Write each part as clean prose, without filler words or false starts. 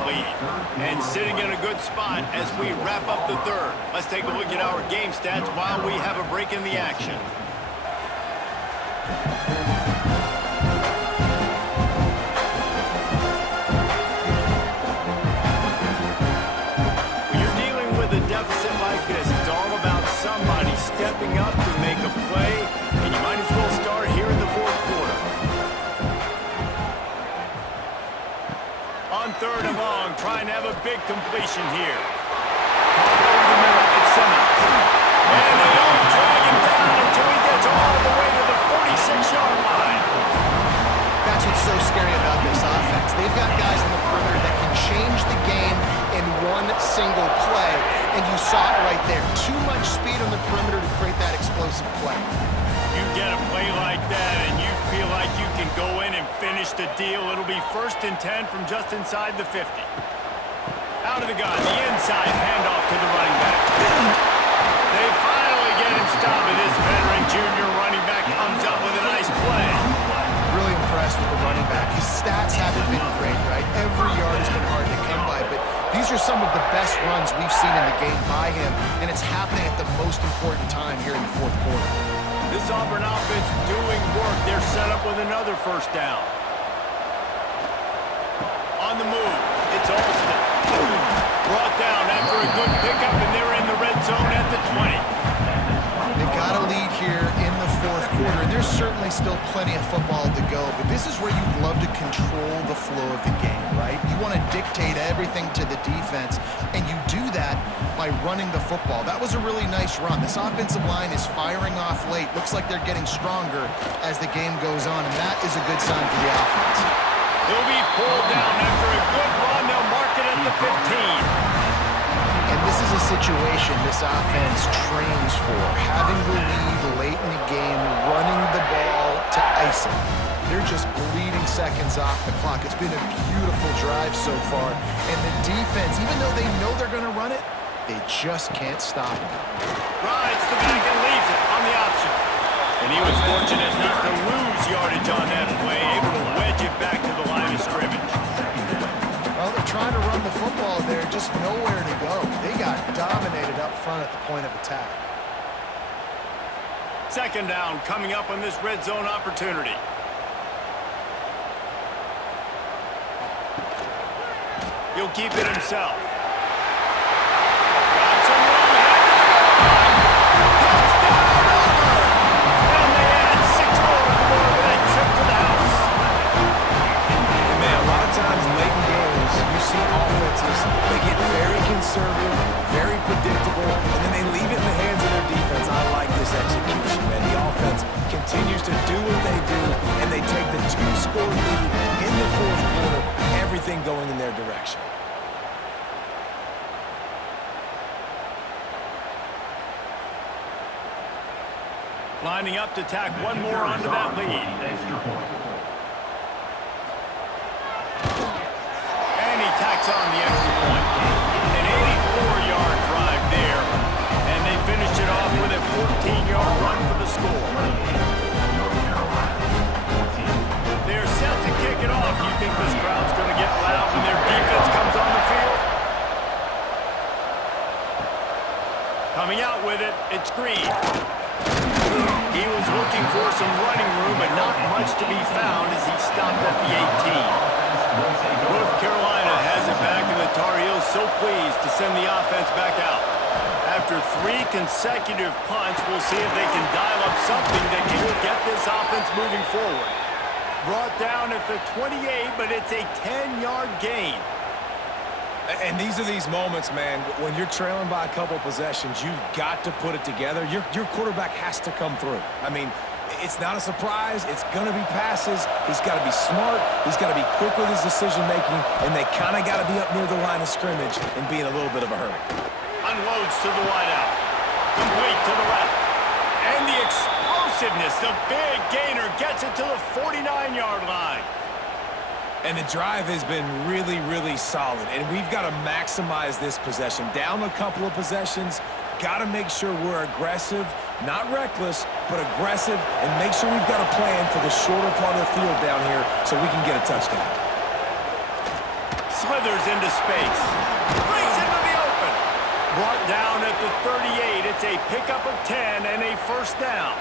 the lead. And sitting in a good spot as we wrap up the third. Let's take a look at our game stats while we have a break in the action. When you're dealing with a deficit like this, it's all about somebody stepping up to make a play, and you might as well start here in the fourth quarter. On third and long, trying to have a big completion here. Over the middle, it's Simmons. And they don't drag him down until he gets all the way to the 46-yard line. That's what's so scary about this offense. They've got guys in the perimeter that can change the game in one single play, and you saw it right there. Too much speed on the perimeter to create that explosive play. You get a play like that, and you feel like you can go in and finish the deal. It'll be 1st and 10 from just inside the 50. Out of the gun, the inside handoff to the running back. They finally get him stopped, and this veteran junior running back comes up with a nice play. Really impressed with the running back. His stats haven't been great, right? Every yard has been hard to come by, but these are some of the best runs we've seen in the game by him, and it's happening at the most important time here in the fourth quarter. This Auburn offense doing work. They're set up with another first down. On the move, it's Alston. Brought down after a good pickup, and they're in the red zone at the 20. They've got a lead here in the fourth quarter, and there's certainly still plenty of football to go, but this is where you'd love to control the flow of the game, right? You want to dictate everything to the defense, and you do that by running the football. That was a really nice run. This offensive line is firing off late. Looks like they're getting stronger as the game goes on, and that is a good sign for the offense. He'll be pulled down after a good run. They'll mark it at the 15. And this is a situation this offense trains for, having the lead late in the game, running the ball to ice it. They're just bleeding seconds off the clock. It's been a beautiful drive so far, and the defense, even though they know they're going to run it, they just can't stop it. Rides the back and leaves it on the option. And he was fortunate not to lose yardage on that play, able to wedge it back to the line of scrimmage. Well, they're trying to run the football there, just nowhere to go. They got dominated up front at the point of attack. Second down coming up on this red zone opportunity. He'll keep it himself. Got some room ahead to the goal line. Touchdown, Auburn! And they add 6 more to the board with that trip to the house. And man, a lot of times late in games, you see offenses, they get very conservative, very predictable, and then they leave it in the hands of their defense. I like this execution, man. The offense continues to do what they do, and they take the 2-score lead in the fourth quarter, everything going in their direction. Lining up to tack one more onto that lead. And he tacks on the extra point. An 84-yard drive there. And they finish it off with a 14-yard run for the score. They're set to kick it off. You think this crowd's going to get loud when their defense comes on the field? Coming out with it, it's Green. He was looking for some running room, but not much to be found as he stopped at the 18. North Carolina has it back, and the Tar Heels so pleased to send the offense back out. After 3 consecutive punts, we'll see if they can dial up something that can get this offense moving forward. Brought down at the 28, but it's a 10-yard gain. And these are these moments, man, when you're trailing by a couple possessions, you've got to put it together. Your quarterback has to come through. I mean, it's not a surprise. It's going to be passes. He's got to be smart. He's got to be quick with his decision-making, and they kind of got to be up near the line of scrimmage and be in a little bit of a hurry. Unloads to the wideout. Complete to the left. And the explosiveness, the big gainer gets it to the 49-yard line. And the drive has been really, really solid, and we've got to maximize this possession. Down a couple of possessions, got to make sure we're aggressive, not reckless, but aggressive, and make sure we've got a plan for the shorter part of the field down here so we can get a touchdown. slithers into space. Brings into the open. Brought down at the 38. It's a pickup of 10 and a first down.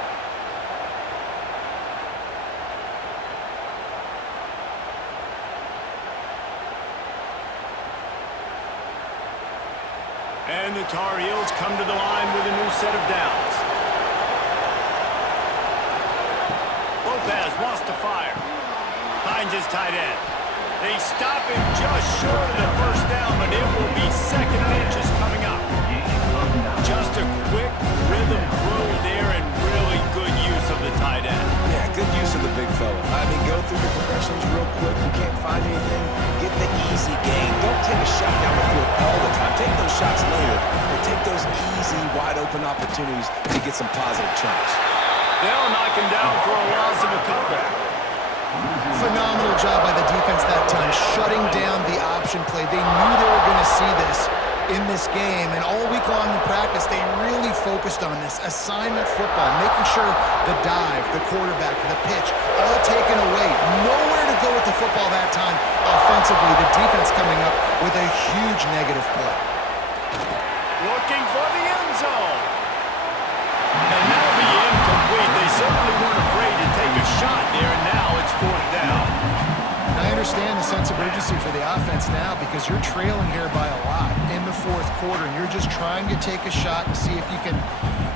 And the Tar Heels come to the line with a new set of downs. Lopez wants to fire. Finds his tight end. They stop him just short of the first down, but it will be second and inches coming up. Just a quick rhythm throw there and really good use of the tight end. Yeah, good use of the big fella. I mean, go through the progressions real quick. You can't find anything. Get the easy gain. Don't take a shot down the field all the time. Take those shots later, but take those easy, wide-open opportunities to get some positive chunks. They'll knock him down for a loss of a couple. Phenomenal job by the defense that time, shutting down the option play. They knew they were going to see this in this game, and all week long in practice, they really focused on this assignment football, making sure the dive, the quarterback, the pitch, all taken away. Nowhere to go with the football that time offensively. The defense coming up with a huge negative play. Looking for the end zone. And that'll be incomplete. They certainly weren't afraid to take a shot there, and now it's fourth down. I understand the sense of urgency for the offense now because you're trailing here by a lot in the fourth quarter, and you're just trying to take a shot to see if you can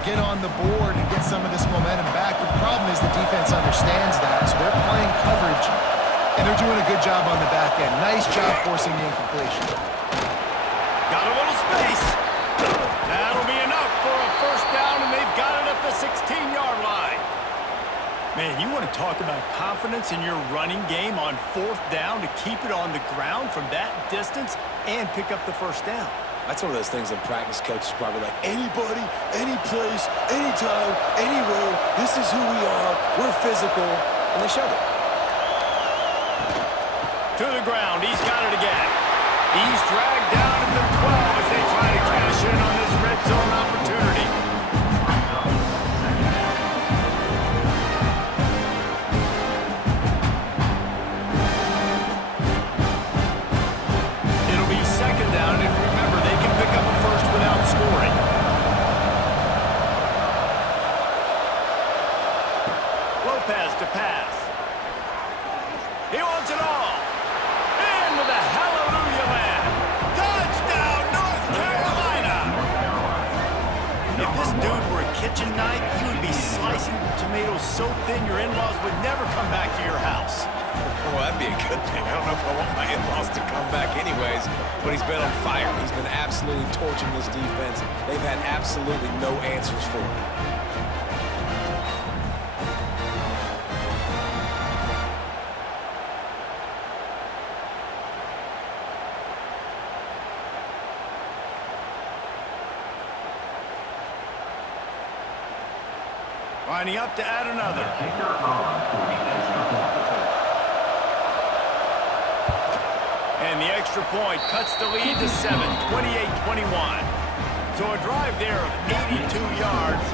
get on the board and get some of this momentum back. But the problem is the defense understands that, so they're playing coverage, and they're doing a good job on the back end. Nice job forcing the incompletion. Got a little space. That'll be enough for a first down, and they've got it at the 16-yard line. Man, you want to talk about confidence in your running game on fourth down to keep it on the ground from that distance and pick up the first down. That's one of those things in practice coaches probably like, anybody, any place, anytime, anywhere, this is who we are, we're physical, and they showed it. To the ground, he's got it again. He's dragged down at the 12 as they try to cash in on this red zone opportunity. It'll be second down, and remember, they can pick up a first without scoring. Lopez to pass. He wants it all. Into the hallelujah land. Touchdown, North Carolina. If this dude were a kitchen knife, he would be slicing tomatoes so thin your in-laws would never come back to your house. Well, that'd be a good thing. I don't know if I want my in-laws to come back anyways, but he's been on fire. He's been absolutely torching this defense. They've had absolutely no answers for him. Lining up to add another. And the extra point cuts the lead to 7, 28-21. So a drive there of 82 yards,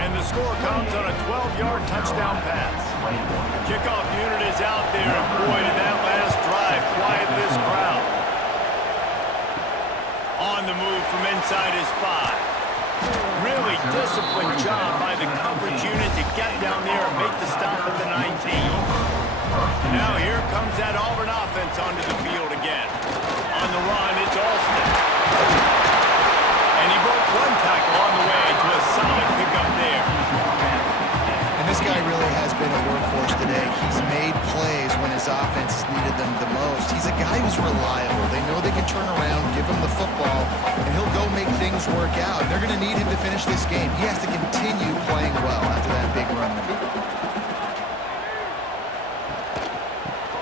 and the score comes on a 12-yard touchdown pass. The kickoff unit is out there, and boy, did that last drive quiet this crowd. On the move from inside his 5. Really disciplined job by the coverage unit to get down there and make the stop at the 19. Now here comes that Auburn offense onto the field again. On the run, it's Alston. And he broke one tackle on the way to a solid pickup there. And this guy really has been a workhorse today. He's made plays when his offense needed them the most. He's a guy who's reliable. They know they can turn around, give him the football, and he'll go make things work out. They're going to need him to finish this game. He has to continue playing well after that big run.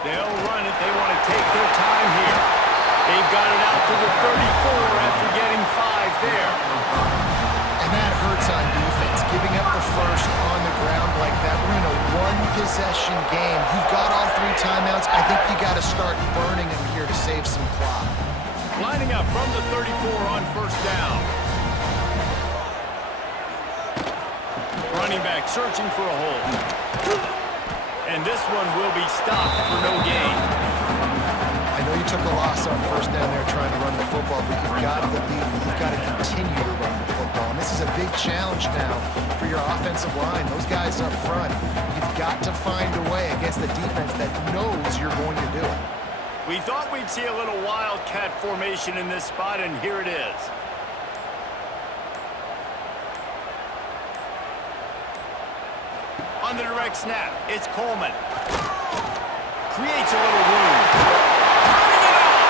They'll run it. They want to take their time here. They've got it out to the 34 after getting 5 there. And that hurts on defense, giving up the first on the ground like that. We're in a one-possession game. You've got all 3 timeouts. I think you got to start burning them here to save some clock. Lining up from the 34 on first down. Running back searching for a hole. And this one will be stopped for no gain. I know you took a loss on first down there trying to run the football, but you've got the lead. You've got to continue to run the football. And this is a big challenge now for your offensive line. Those guys up front, you've got to find a way against the defense that knows you're going to do it. We thought we'd see a little wildcat formation in this spot, and here it is. On the direct snap, it's Coleman. Creates a little room. Turning it on!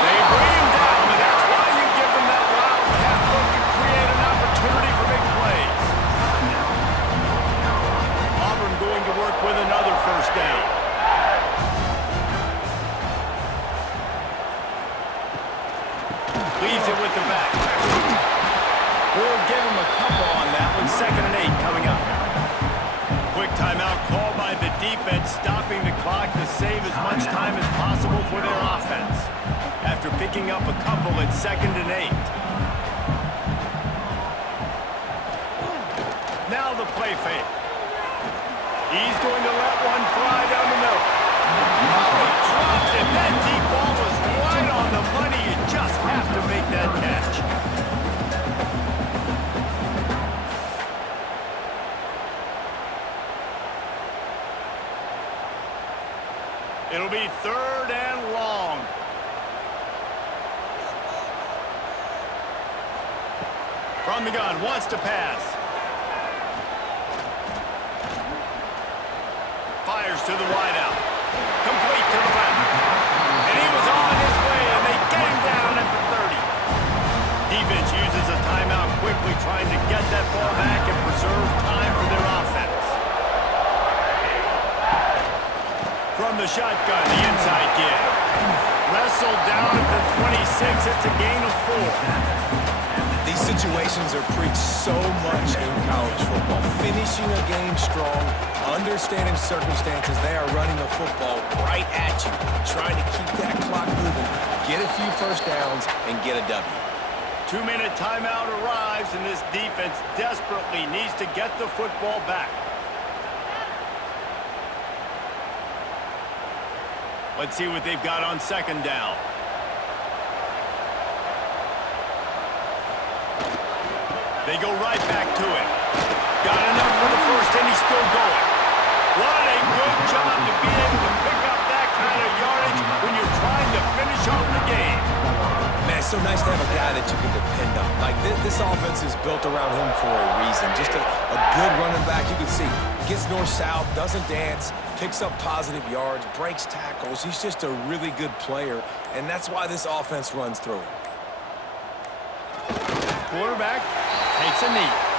They bring him down, and that's why you give them that wildcat look to create an opportunity for big plays. Auburn going to work with another first down. Leaves it with the back. We'll give him a couple on that one. 2nd and 8 coming up. Quick timeout called by the defense, stopping the clock to save as much time as possible for their offense. After picking up a couple at 2nd and 8. Now the play fake. He's going to let one fly down the middle. Oh, he dropped it. That deep ball was right on the money. You just have to make that catch. It'll be 3rd and long. From the gun, wants to pass. Fires to the wideout. Complete to the left. And he was on his way, and they get him down at the 30. Defense uses a timeout quickly, trying to get that ball back and preserve time for their offense. From the shotgun, the inside give. Wrestled down at the 26. It's a gain of 4. These situations are preached so much in college football. Finishing a game strong, understanding circumstances. They are running the football right at you, trying to keep that clock moving, get a few first downs, and get a W. 2-minute timeout arrives, and this defense desperately needs to get the football back. Let's see what they've got on 2nd down. They go right back to it. Got enough for the first, and he's still going. What a good job to be able to pick up that kind of yardage when you're trying to finish off the game. Man, it's so nice to have a guy that you can depend on. Like, this offense is built around him for a reason. Just a good running back. You can see, gets north-south, doesn't dance, picks up positive yards, breaks tackles. He's just a really good player, and that's why this offense runs through him. Quarterback takes a knee.